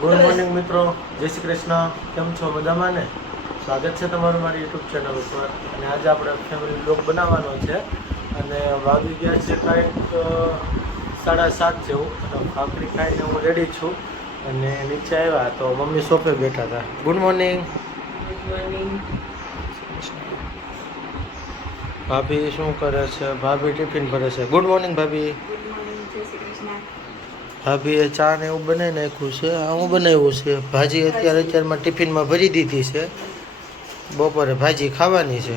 Good morning મિત્રો, જય શ્રી કૃષ્ણ. કેમ છો? મજામાં ને? સ્વાગત છે તમારું મારી યુટ્યુબ ચેનલ ઉપર. અને આજે આપણે ફેમિલી બ્લોગ બનાવવાનો છે અને વાગી ગયા છે કાંઈક 7:30 જેવું. અને ભાખરી ખાઈને હું રેડી છું અને નીચે આવ્યા તો મમ્મી સોફે બેઠા હતા. Good morning. ભાભી શું કરે છે? ભાભી ટિફિન ભરે છે. ગુડ મોર્નિંગ ભાભી. ભાભીએ ચા ને એવું બનાવી નાખ્યું છે. હું બનાવ્યું છે ભાજી. અત્યારમાં ટિફિનમાં ભરી દીધી છે. બપોરે ભાજી ખાવાની છે.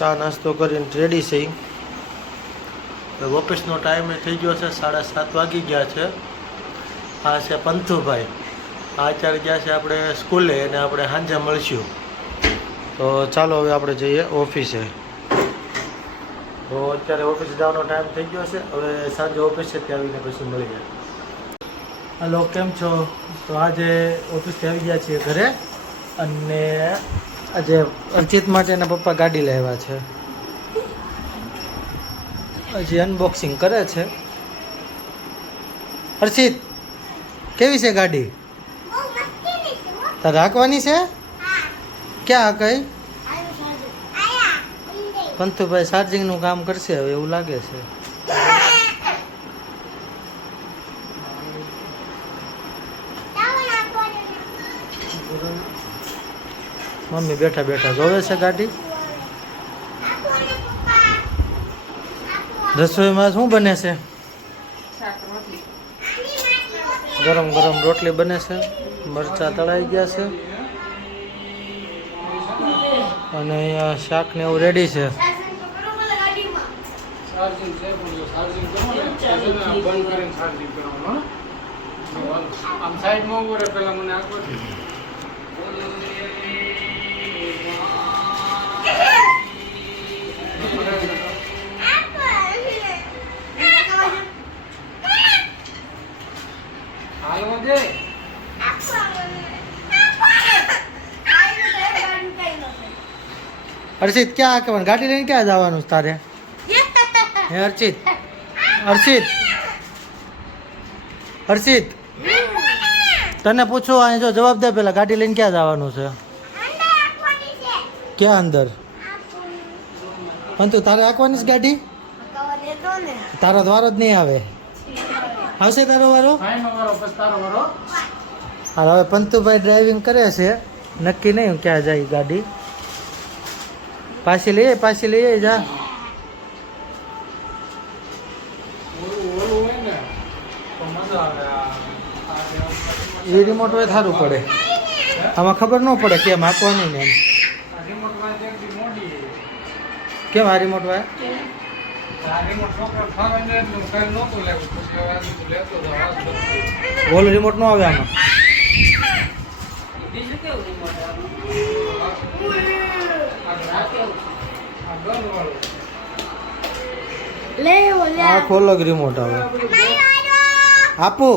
ચા નાસ્તો કરીને રેડી છે. ઓફિસનો ટાઈમ થઈ ગયો છે, 7:30 વાગી ગયા છે. આ છે પંથુભાઈ. આ અત્યારે ગયા છે આપણે સ્કૂલે અને આપણે સાંજે મળશું. તો ચાલો હવે આપણે જઈએ ઓફિસે. તો અત્યારે ઓફિસ જવાનો ટાઈમ થઈ ગયો છે. હવે સાંજે ઓફિસેથી આવીને પછી મળીએ. હલો, કેમ છો? તો આજે ઓફિસથી આવી ગયા છીએ ઘરે. અને આજે અર્ચિત માટે એના પપ્પા ગાડી લાવ્યા છે. હજી અનબોક્સિંગ કરે છે. અર્ચિત, કેવી છે ગાડી? તારે હાંકવાની છે? ક્યાં કઈ? પંથુભાઈ ચાર્જિંગનું કામ કરશે હવે એવું લાગે છે. મમ્મી બેઠા બેઠા જોવે છે ગાડી. રસોઈમાં શું બને છે? ગરમ ગરમ રોટલી બને છે. મરચાં તળાઈ ગયા છે અને અહીંયા શાક ને એવું રેડી છે. અર્ચિત, ક્યાં કહેવાનું? ગાડી લઈને ક્યાં જવાનું તારે? હે અર્ચિત, અર્ચિત, અર્ચિત, તને પૂછો, અહીં જો જવાબ દે પેલા. ગાડી લઈને ક્યાં જવાનું છે? ક્યાં અંદર? પણ તું તારે આંકવાની છે ગાડી? તારો વારો જ નહીં આવે. આવશે તારો વારો? હાલ હવે પંતુભાઈ ડ્રાઇવિંગ કરે છે. નક્કી નહીં ક્યાં જાય ગાડી. પાછી લઈએ જા. એ રિમોટ હોય સારું પડે. આમાં ખબર ન પડે કેમ હાંકવાની ને એમ. કેમ આ રિમોટ હોય? ઓલો રિમોટ નો આવે આમાં. આખો અલગ રિમોટ આવે. આપું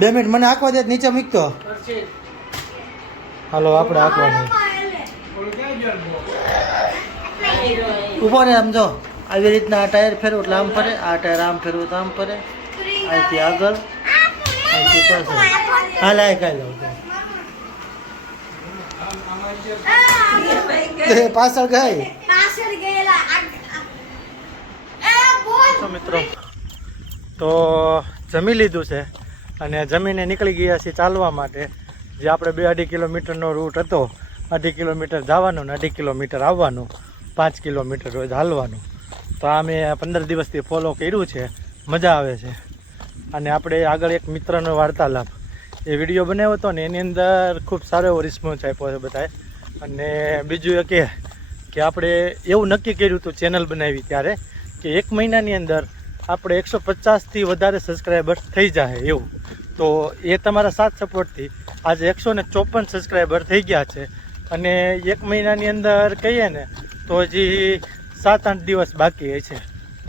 2 મિનિટ મને આંકવા દે, નીચે મૂકતો. હાલો આપણે આંકવાની. ઉભો ને આમ જો, આવી રીતના આ ટાયર ફેરવું એટલે આમ ફરે, આ ટાયર આમ ફેરવું તો આમ ફરે. અહીંથી આગળ, અહીંથી પાછળ. હાલ આ કાંઈ લઉં પાછળ ગઈ. મિત્રો તો જમી લીધું છે અને જમીને નીકળી ગયા છીએ ચાલવા માટે. જે આપણે 2-2.5 કિલોમીટરનો રૂટ હતો. 2.5 કિલોમીટર જવાનું ને 2.5 કિલોમીટર આવવાનું, 5 કિલોમીટર રોજ હાલવાનું. તો આ મેં 15 દિવસથી ફોલો કર્યું છે. મજા આવે છે. અને આપણે આગળ એક મિત્રનો વાર્તાલાપ એ વિડીયો બનાવ્યો હતો ને, એની અંદર ખૂબ સારો એવો રિસ્પોન્સ આપ્યો છે બધાએ. અને બીજું એ કે આપણે એવું નક્કી કર્યું હતું ચેનલ બનાવી ત્યારે કે 1 મહિનાની અંદર આપણે 150થી વધારે સબસ્ક્રાઈબર થઈ જાય એવું. તો એ તમારા સાથ સપોર્ટથી આજે 154 સબસ્ક્રાઈબર થઈ ગયા છે. અને 1 મહિનાની અંદર કહીએ ને તો હજી 7-8 દિવસ બાકી હશે.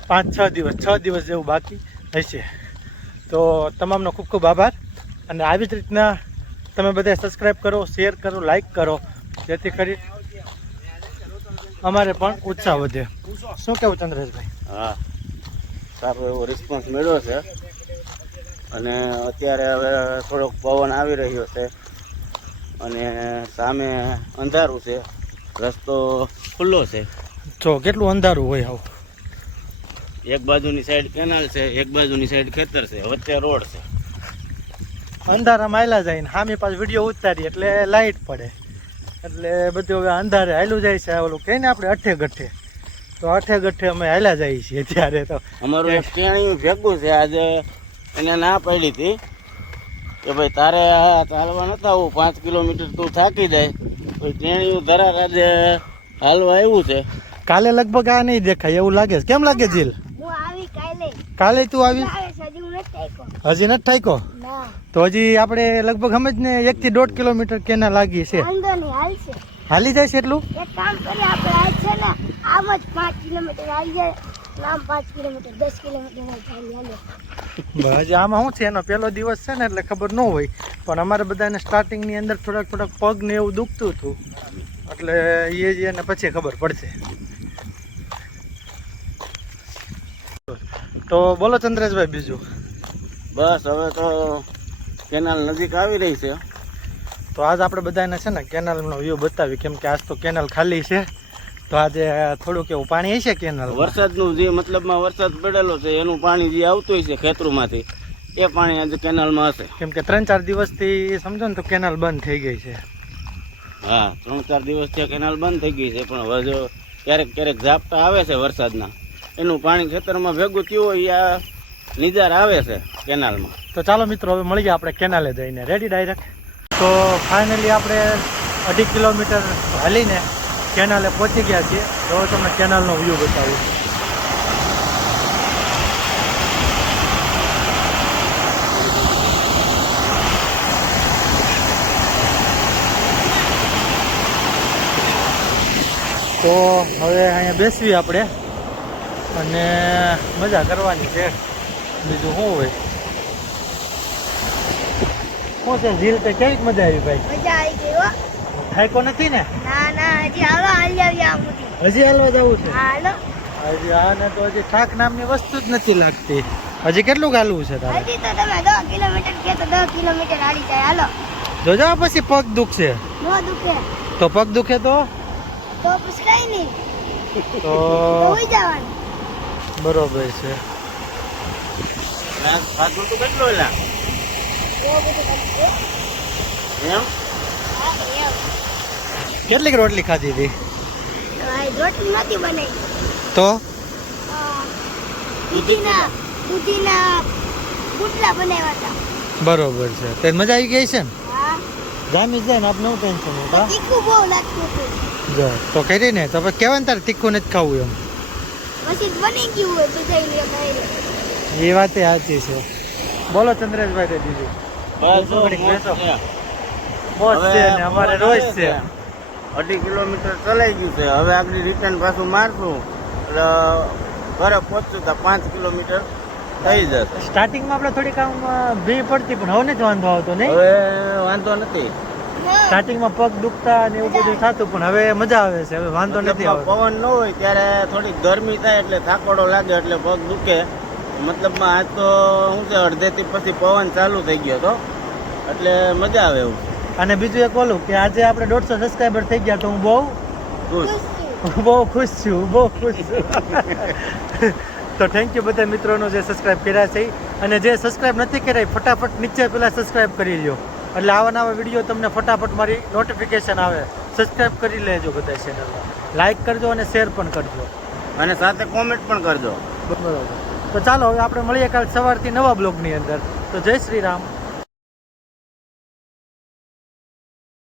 5-6 દિવસ, 6 દિવસ જેવું બાકી હશે. તો તમામનો ખૂબ ખૂબ આભાર. અને આવી જ રીતના તમે બધા સબસ્ક્રાઈબ કરો, શેર કરો, લાઈક કરો, જેથી કરી અમારે પણ ઉત્સાહ વધે. શું કહેવું ચંદ્રેશભાઈ? હા, સારો એવો રિસ્પોન્સ મળ્યો છે. અને અત્યારે હવે થોડોક પવન આવી રહ્યો છે અને સામે અંધારું છે, રસ્તો ખુલ્લો છે. જો કેટલું અંધારું હોય આવું. એક બાજુની સાઈડ કેનાલ છે, એક બાજુની સાઈડ ખેતર છે, વચ્ચે રોડ છે. અંધારામાં હાલ્યા જાય ને સામે પાછું વિડીયો ઉતારીએ એટલે લાઇટ પડે એટલે બધું હવે અંધારે હાલ્યું જાય છે. ઓલું કહીને આપણે અઠે ગઠે, તો અઠે ગઠે અમે હાલ્યા જઈએ છીએ. અત્યારે તો અમારું એક ટેણીયું ભેગું છે. આજે એને ના પાડી હતી કે ભાઈ તારે ચાલવા નતા આવું, 5 કિલોમીટર તું થાકી જાય. તો ટેણીયું ધરાર આજે હાલવા આવ્યું છે. કાલે લગભગ આ નહીં દેખાય એવું લાગે છે. કેમ લાગે જીલ? કાલે તું આવી? હજી નથી ઠાક્યો? તો હજી આપણે લગભગ સમજ ને 1 થી 1.5 કિલોમીટર કેના લાગી છે. હાલી જાય છે એટલું? એક કામ કરીએ આપણે આજ છે ને આમ જ 5 કિલોમીટર આવી જાય, આમ 5 કિલોમીટર 10 કિલોમીટર ચાલી. હજી આમાં શું છે, એનો પહેલો દિવસ છે ને એટલે ખબર ન હોય, પણ અમારે બધાને સ્ટાર્ટિંગની અંદર થોડાક પગ ને એવું દુખતું હતું એટલે એ જ એને પછી ખબર પડશે. તો બોલો ચંદ્રેશભાઈ બીજું. બસ હવે તો કેનાલ નજીક આવી રહી છે. તો આજ આપણે બધાને છે ને કેનાલનો વ્યૂ બતાવી, કેમ કે આજ તો કેનાલ ખાલી છે. તો આજે થોડુંક એવું પાણી હશે કેનાલ. વરસાદનું જે મતલબમાં વરસાદ પડેલો છે એનું પાણી જે આવતું હોય છે ખેતરોમાંથી, એ પાણી આજે કેનાલમાં હશે. કેમ કે 3-4 દિવસથી સમજો ને તો કેનાલ બંધ થઈ ગઈ છે. હા, 3-4 દિવસથી કેનાલ બંધ થઈ ગઈ છે, પણ હવે જો ક્યારેક ઝાપટા આવે છે વરસાદના, એનું પાણી ખેતરમાં ભેગું થયું હોય આ નિજાર આવે છે કેનાલમાં. તો ચાલો મિત્રો હવે મળીએ આપણે કેનાલે જઈને. Ready direct? તો ફાઇનલી આપણે 2.5 કિલોમીટર હાલીને કેનાલે પહોંચી ગયા છીએ. તો તમને કેનાલનો વ્યૂ બતાવું. તો હવે અહીંયા બેસવી આપણે અને મજા કરવાની છે. બીજું શું હોય? શું છે ઝીલ? તે કેવી મજા આવી ભાઈ? મજા આવી ગઈ હો. થાયકો નથી ને? ના હજી હાલો હાલી આવી આમ સુધી. હજી હાલવા જવું છે? હાલો હજી આને તો હજી થાક નામની વસ્તુ જ નથી લાગતી. હજી કેટલું હાલવું છે તારે? હજી તો તમે 10 કિલોમીટર કે તો 10 કિલોમીટર હાલી જાય. હાલો જોજો પછી પગ દુખશે. નો દુખે તો પગ દુખે તો પછી કઈ નહીં, તો હોઈ જવાનું. બરોબર છે. ખાધું તો કેટલો એલા બહુ બધું કામ છે. એમ હા એમ. કેટલીક રોટલી ખાધી હતી? આ રોટલી નથી બનાવી. તો દૂધીના ગુટલા બનાવ્યા હતા. બરોબર છે. તે મજા આવી ગઈ છે ને? હા, જામી જાય ને આપણે ટેન્શન નહીં. તીખું બહુ લાગતું હતું. જો તો કરી ને તો પછી કહેવાય ને તારે તીખું નથી ખાવું એમ. પછી બની ગયું હોય બધા એ વાત સાચી છે. બોલો ચંદ્રેશભાઈ તે બીજું. બસ શું ઘડીક બેસો. છે. મોજ છે ને અમારે રોજ છે. 2.5 કિલોમીટર ચલાઈ ગયું છે. હવે આગળ રિટર્ન પાછું મારશું એટલે ઘરે પહોંચશું તો 5 કિલોમીટર થઈ જશે. સ્ટાર્ટિંગમાં આપણે થોડીક આમ ભીડ પડતી, પણ હવે નથી વાંધો આવતો નહીં. હવે વાંધો નથી. સ્ટાર્ટિંગમાં પગ દુખતા ને એવું બધું થતું, પણ હવે મજા આવે છે. હવે વાંધો નથી આવતો. પવન ન હોય ત્યારે થોડીક ગરમી થાય એટલે થાકોડો લાગે એટલે પગ દુખે. મતલબમાં આજ તો શું છે, અડધેથી પછી પવન ચાલુ થઈ ગયો હતો એટલે મજા આવે એવું. અને બીજું એક ઓલું કે આજે આપણે 150 સબસ્ક્રાઈબર થઈ ગયા, તો હું બહુ ખુશ છું. તો થેન્ક યુ બધા મિત્રોનો જે સબસ્ક્રાઈબ કર્યા છે, અને જે સબસ્ક્રાઈબ નથી કર્યા ફટાફટ નીચે પેલા સબસ્ક્રાઈબ કરી લો, એટલે આવા નવા વિડીયો તમને ફટાફટ મારી નોટિફિકેશન આવે. સબસ્ક્રાઈબ કરી લેજો બધા ચેનલમાં, લાઈક કરજો અને શેર પણ કરજો, અને સાથે કોમેન્ટ પણ કરજો. બરોબર. તો ચાલો હવે આપણે મળીએ કાલ સવારથી નવા બ્લોગની અંદર. તો જય શ્રી રામ.